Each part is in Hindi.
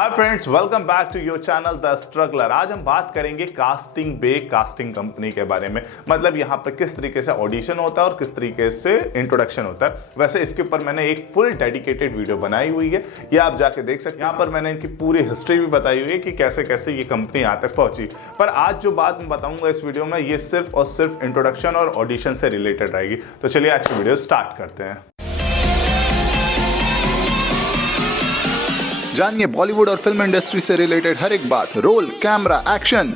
Hi friends, welcome back to your channel the struggler. आज हम बात करेंगे कास्टिंग बे कास्टिंग कंपनी के बारे में। मतलब यहाँ पे किस तरीके से ऑडिशन होता है और किस तरीके से इंट्रोडक्शन होता है। वैसे इसके ऊपर मैंने एक फुल डेडिकेटेड वीडियो बनाई हुई है, ये आप जाके देख सकते हैं। यहाँ पर मैंने इनकी पूरी हिस्ट्री भी बताई हुई है कि कैसे कैसे ये कंपनी यहाँ तक पहुंची। पर आज जो बात मैं बताऊंगा इस वीडियो में, ये सिर्फ और सिर्फ इंट्रोडक्शन और ऑडिशन से रिलेटेड रहेगी। तो चलिए आज की वीडियो स्टार्ट करते हैं। जानिए बॉलीवुड और फिल्म इंडस्ट्री से रिलेटेड हर एक बात, रोल, कैमरा, एक्शन।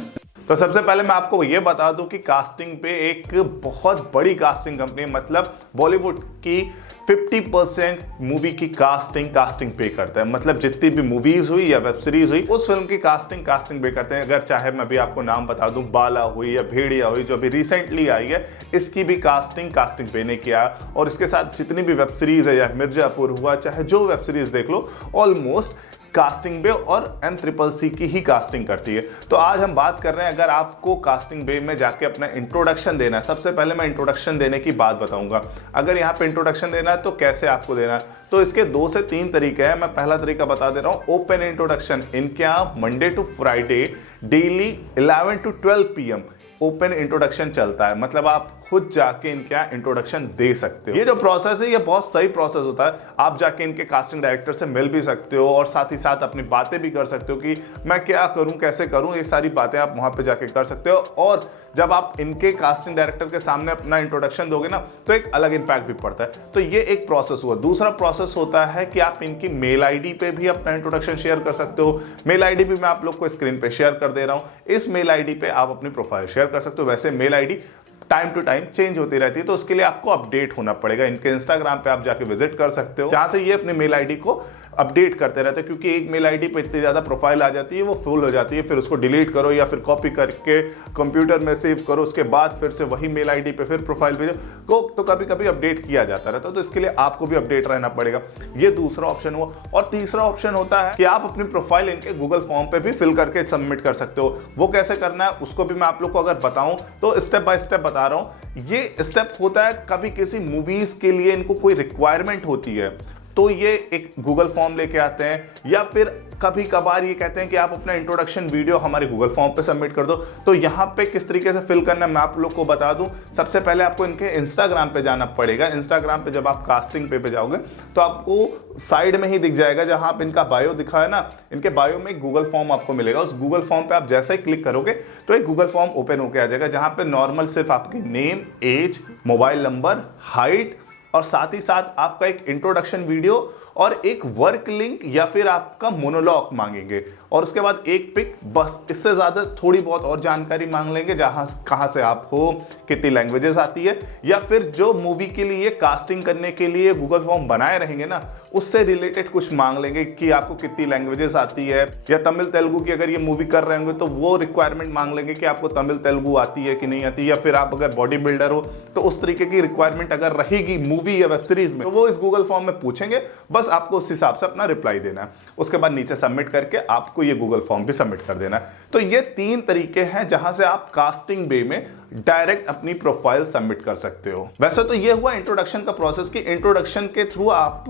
तो सबसे पहले मैं आपको ये बता दूं कि कास्टिंग पे एक बहुत बड़ी कास्टिंग कंपनी है। मतलब बॉलीवुड की 50% मूवी की कास्टिंग पे करता है। मतलब जितनी भी मूवीज हुई या वेब सीरीज हुई, उस फिल्म की कास्टिंग पे करते हैं। अगर चाहे मैं भी आपको नाम बता दूं, बाला हुई या भेड़िया हुई जो अभी रिसेंटली आई है, इसकी भी कास्टिंग पे ने किया। और इसके साथ जितनी भी वेब सीरीज है, या मिर्जापुर हुआ, चाहे जो वेब सीरीज देख लो, ऑलमोस्ट कास्टिंग बे और MCCC की ही कास्टिंग करती है। तो आज हम बात कर रहे हैं, अगर आपको कास्टिंग बे में जाके अपना इंट्रोडक्शन देना है। सबसे पहले मैं इंट्रोडक्शन देने की बात बताऊंगा। अगर यहाँ पे इंट्रोडक्शन देना है तो कैसे आपको देना है, तो इसके 2 से 3 तरीके हैं। मैं पहला तरीका बता दे रहा हूं, ओपन इंट्रोडक्शन। इनके यहाँ Monday to Friday daily 11 to 12 PM open introduction चलता है। मतलब आप खुद जाके इनके यहाँ इंट्रोडक्शन दे सकते हो। ये जो प्रोसेस है, ये बहुत सही प्रोसेस होता है। आप जाके इनके कास्टिंग डायरेक्टर से मिल भी सकते हो और साथ ही साथ अपनी बातें भी कर सकते हो कि मैं क्या करूं, कैसे करूं। ये सारी बातें आप वहां पे जाके कर सकते हो। और जब आप इनके कास्टिंग डायरेक्टर के सामने अपना इंट्रोडक्शन दोगे ना, तो एक अलग इंपैक्ट भी पड़ता है। तो ये एक प्रोसेस हुआ। दूसरा प्रोसेस होता है कि आप इनकी मेल आईडी पे भी अपना इंट्रोडक्शन शेयर कर सकते हो। मेल आईडी भी मैं आप लोग को स्क्रीन पे शेयर कर दे रहा हूं। इस मेल आईडी पे आप अपनी प्रोफाइल शेयर कर सकते हो। वैसे mail ID time to time change होती रहती है, तो उसके लिए आपको अपडेट होना पड़ेगा। इनके इंस्टाग्राम पे आप जाके विजिट कर सकते हो, जहां से ये अपने मेल आईडी को अपडेट करते रहते हैं। क्योंकि एक मेल आईडी पे इतनी ज्यादा प्रोफाइल आ जाती है, वो फुल हो जाती है। फिर उसको डिलीट करो या फिर कॉपी करके कंप्यूटर में सेव करो, उसके बाद फिर से वही मेल आईडी पे फिर प्रोफाइल भेजो। तो कभी कभी अपडेट किया जाता रहता है, तो इसके लिए आपको भी अपडेट रहना पड़ेगा। ये दूसरा ऑप्शन हुआ। और तीसरा ऑप्शन होता है कि आप अपनी प्रोफाइल इनके गूगल फॉर्म पे भी फिल करके सबमिट कर सकते हो। वो कैसे करना है उसको भी मैं आप लोग को अगर बताऊं तो स्टेप बाय स्टेप बता रहा हूं। ये स्टेप होता है, कभी किसी मूवीज के लिए इनको कोई रिक्वायरमेंट होती है तो ये एक गूगल फॉर्म लेके आते हैं, या फिर कभी कभार ये कहते हैं कि आप अपना इंट्रोडक्शन वीडियो हमारे गूगल फॉर्म पे सबमिट कर दो। तो यहाँ पे किस तरीके से फिल करना है मैं आप लोग को बता दूं। सबसे पहले आपको इनके इंस्टाग्राम पे जाना पड़ेगा। इंस्टाग्राम पे जब आप कास्टिंग पे जाओगे तो आपको साइड में ही दिख जाएगा, जहां आप इनका बायो दिखा है ना, इनके बायो में एक गूगल फॉर्म आपको मिलेगा। उस गूगल फॉर्म पे आप जैसे ही क्लिक करोगे तो एक गूगल फॉर्म ओपन होकर आ जाएगा, जहां पे नॉर्मल सिर्फ आपकी name, age, mobile number, height और साथ ही साथ आपका एक इंट्रोडक्शन वीडियो और एक वर्क लिंक या फिर आपका मोनोलॉग मांगेंगे। और उसके बाद एक पिक, बस। इससे ज्यादा थोड़ी बहुत और जानकारी मांग लेंगे, जहां कहां से आप हो, कितनी लैंग्वेजेस आती है, या फिर जो मूवी के लिए कास्टिंग करने के लिए गूगल फॉर्म बनाए रहेंगे ना, उससे रिलेटेड कुछ मांग लेंगे कि आपको कितनी लैंग्वेजेस आती है। या तमिल तेलुगु की अगर ये मूवी कर रहे होंगे तो वो रिक्वायरमेंट मांग लेंगे कि आपको तमिल तेलुगु आती है कि नहीं आती। या फिर आप अगर बॉडी बिल्डर हो तो उस तरीके की रिक्वायरमेंट अगर रहेगी मूवी या वेब सीरीज में, तो वो इस गूगल फॉर्म में पूछेंगे। बस आपको उस हिसाब से अपना रिप्लाई देना है। उसके बाद नीचे सबमिट करके आपको ये गूगल फॉर्म भी सबमिट कर देना है। तो ये 3 तरीके हैं जहां से आप कास्टिंग बे में डायरेक्ट अपनी प्रोफाइल सबमिट कर सकते हो। वैसे तो ये हुआ इंट्रोडक्शन का प्रोसेस कि इंट्रोडक्शन के थ्रू आप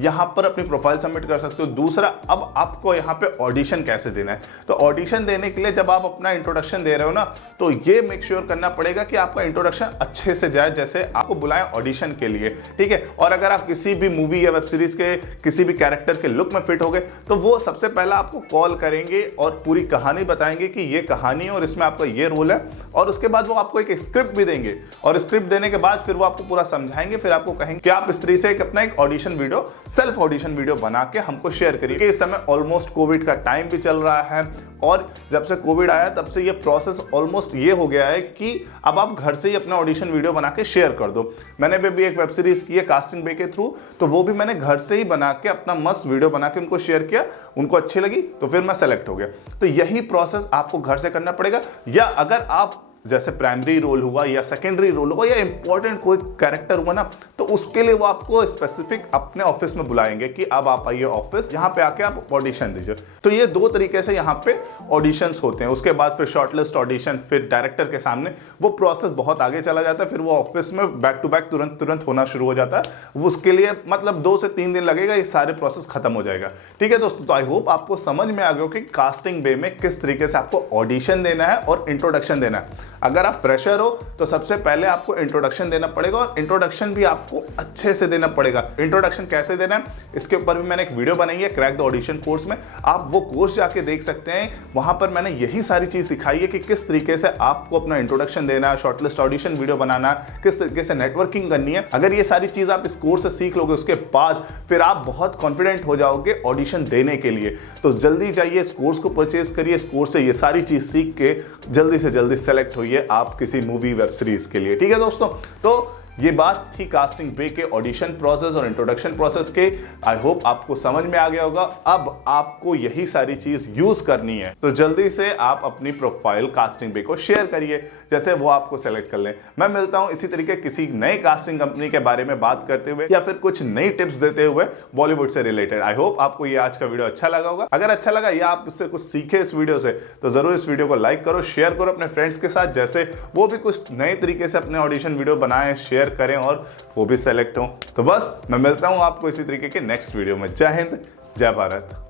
यहां पर अपनी प्रोफाइल सबमिट कर सकते हो। दूसरा, अब आपको यहां पे ऑडिशन कैसे देना है। तो ऑडिशन देने के लिए जब आप अपना इंट्रोडक्शन दे रहे हो ना, तो ये मेक श्योर करना पड़ेगा कि आपका इंट्रोडक्शन अच्छे से जाए, जैसे आपको बुलाएं ऑडिशन के लिए, ठीक है। और अगर आप किसी भी मूवी या वेब सीरीज के किसी भी कैरेक्टर के लुक में फिट हो गए, तो वो सबसे पहले आपको कॉल करेंगे और पूरी कहानी बताएंगे कि ये कहानी है और इसमें आपका ये रोल है। और उसके बाद वो आपको एक स्क्रिप्ट भी देंगे, और स्क्रिप्ट देने के बाद फिर वो आपको पूरा समझाएंगे। फिर आपको कहेंगे कि आप इस तरह से अपना एक audition video, self audition video बना के हमको शेयर करिए। इस समय ऑलमोस्ट कोविड का टाइम भी चल रहा है, और जब से कोविड आया तब से ये प्रोसेस ऑलमोस्ट ये हो गया है कि अब आप घर से ही अपना ऑडिशन वीडियो बना के शेयर कर दो। मैंने भी एक वेब सीरीज की है कास्टिंग बे के थ्रू, तो वो भी मैंने घर से ही बना के अपना मस्त वीडियो बना के उनको शेयर किया। उनको अच्छी लगी तो फिर मैं सेलेक्ट हो गया। तो यही प्रोसेस आपको घर से करना पड़ेगा। या अगर आप जैसे प्राइमरी रोल हुआ या सेकेंडरी रोल हुआ या इंपॉर्टेंट कोई कैरेक्टर हुआ ना, तो उसके लिए वो आपको स्पेसिफिक अपने ऑफिस में बुलाएंगे कि अब आप आइए ऑफिस, यहाँ पे आके आप ऑडिशन दीजिए। तो ये दो तरीके से यहाँ पे ऑडिशंस होते हैं। उसके बाद फिर शॉर्टलिस्ट ऑडिशन, फिर डायरेक्टर के सामने, वो प्रोसेस बहुत आगे चला जाता है। फिर वो ऑफिस में बैक टू बैक तुरंत होना शुरू हो जाता है। उसके लिए मतलब 2 से 3 दिन लगेगा, ये सारे प्रोसेस खत्म हो जाएगा। ठीक है दोस्तों, तो आई होप आपको समझ में आ गया कि कास्टिंग बे में किस तरीके से आपको ऑडिशन देना है और इंट्रोडक्शन देना है। अगर आप फ्रेशर हो तो सबसे पहले आपको इंट्रोडक्शन देना पड़ेगा, और इंट्रोडक्शन भी आपको अच्छे से देना पड़ेगा। इंट्रोडक्शन कैसे देना है इसके ऊपर भी मैंने एक वीडियो बनाई है क्रैक द ऑडिशन कोर्स में, आप वो कोर्स जाके देख सकते हैं। वहां पर मैंने यही सारी चीज सिखाई है कि किस तरीके से आपको अपना इंट्रोडक्शन देना है, शॉर्टलिस्ट ऑडिशन वीडियो बनाना, किस तरीके से नेटवर्किंग करनी है। अगर ये सारी चीज आप इस कोर्स से सीख लोगे, उसके बाद फिर आप बहुत कॉन्फिडेंट हो जाओगे ऑडिशन देने के लिए। तो जल्दी जाइए, इस कोर्स को परचेज करिए। इस कोर्स से ये सारी चीज सीख के जल्दी से जल्दी सेलेक्ट होइए आप किसी मूवी वेब सीरीज के लिए। ठीक है दोस्तों, तो ये बात थी कास्टिंग बे के ऑडिशन प्रोसेस और इंट्रोडक्शन प्रोसेस के। आई होप आपको समझ में आ गया होगा। अब आपको यही सारी चीज यूज करनी है, तो जल्दी से आप अपनी प्रोफाइल कास्टिंग बे को शेयर करिए, जैसे वो आपको सेलेक्ट कर लें। मैं मिलता हूं इसी तरीके किसी नए कास्टिंग कंपनी के बारे में बात करते हुए या फिर कुछ नई टिप्स देते हुए बॉलीवुड से रिलेटेड। आई होप आपको ये आज का वीडियो अच्छा लगा होगा। अगर अच्छा लगा या आप इससे कुछ सीखे इस वीडियो से, तो जरूर इस वीडियो को लाइक करो, शेयर करो अपने फ्रेंड्स के साथ, जैसे वो भी कुछ नए तरीके से अपने ऑडिशन वीडियो बनाएं, शेयर करें और वो भी सेलेक्ट हो। तो बस मैं मिलता हूं आपको इसी तरीके के नेक्स्ट वीडियो में। जय हिंद, जय भारत।